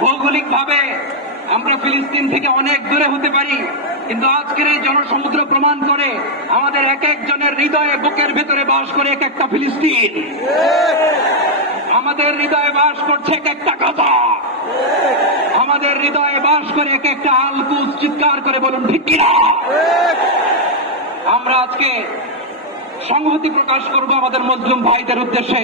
ভৌগোলিকভাবে আমরা ফিলিস্তিন থেকে অনেক দূরে হতে পারি, কিন্তু আজকের এই জনসমুদ্র প্রমাণ করে আমাদের এক একজনের হৃদয়ে বুকের ভেতরে বাস করে এক একটা ফিলিস্তিন। আমাদের হৃদয়ে বাস করছে এক একটা কথা আমাদের হৃদয়ে বাস করে এক একটা আলকুচ চিৎকার করে বলুন, ঠিক কিনা আমরা আজকে সংহতি প্রকাশ করব আমাদের মধ্যম ভাইদের উদ্দেশ্যে।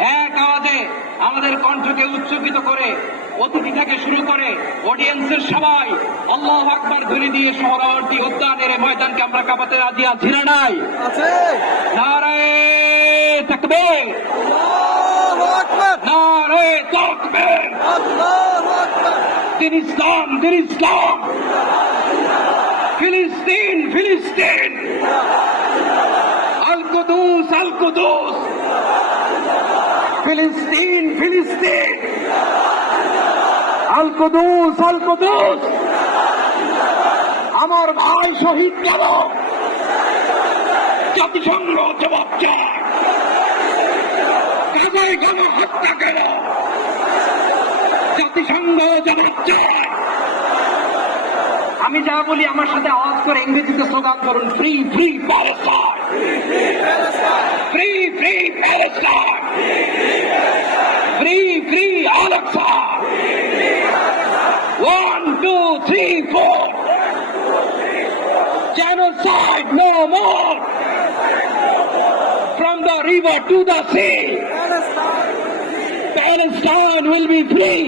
এক আওয়াজে আমাদের কণ্ঠকে উচ্চকিত করে অতিথি থেকে শুরু করে অডিয়েন্সের সবাই আল্লাহ আকবার ধ্বনি দিয়ে শহরাবর্তী উদ্যানের ময়দানকে আমরা কাপাতে রাজি আছি না নাই? নারায়ে আকবার। নারায়ে তাকবীর। দিন ইসলাম দিন ইসলাম। ফিলিস্তিন ফিলিস্তিন। আল কুদুস আল কুদুস। ফিলিস্তিন ফিলিস্তিন। আল কুদুস আল কুদুস আমার ভাই শহীদ গেল জাতিসংঘ জবাব চায়। কাজায় গেল হত্যা গেল জাতিসংঘ জবাব চায়। আমি যা বলি আমার সাথে আওয়াজ করে ইংরেজিতে স্লোগান করুন free free Palestine free free Palestine two, three, four. Genocide no more. From the river to the sea. Palestine will be free.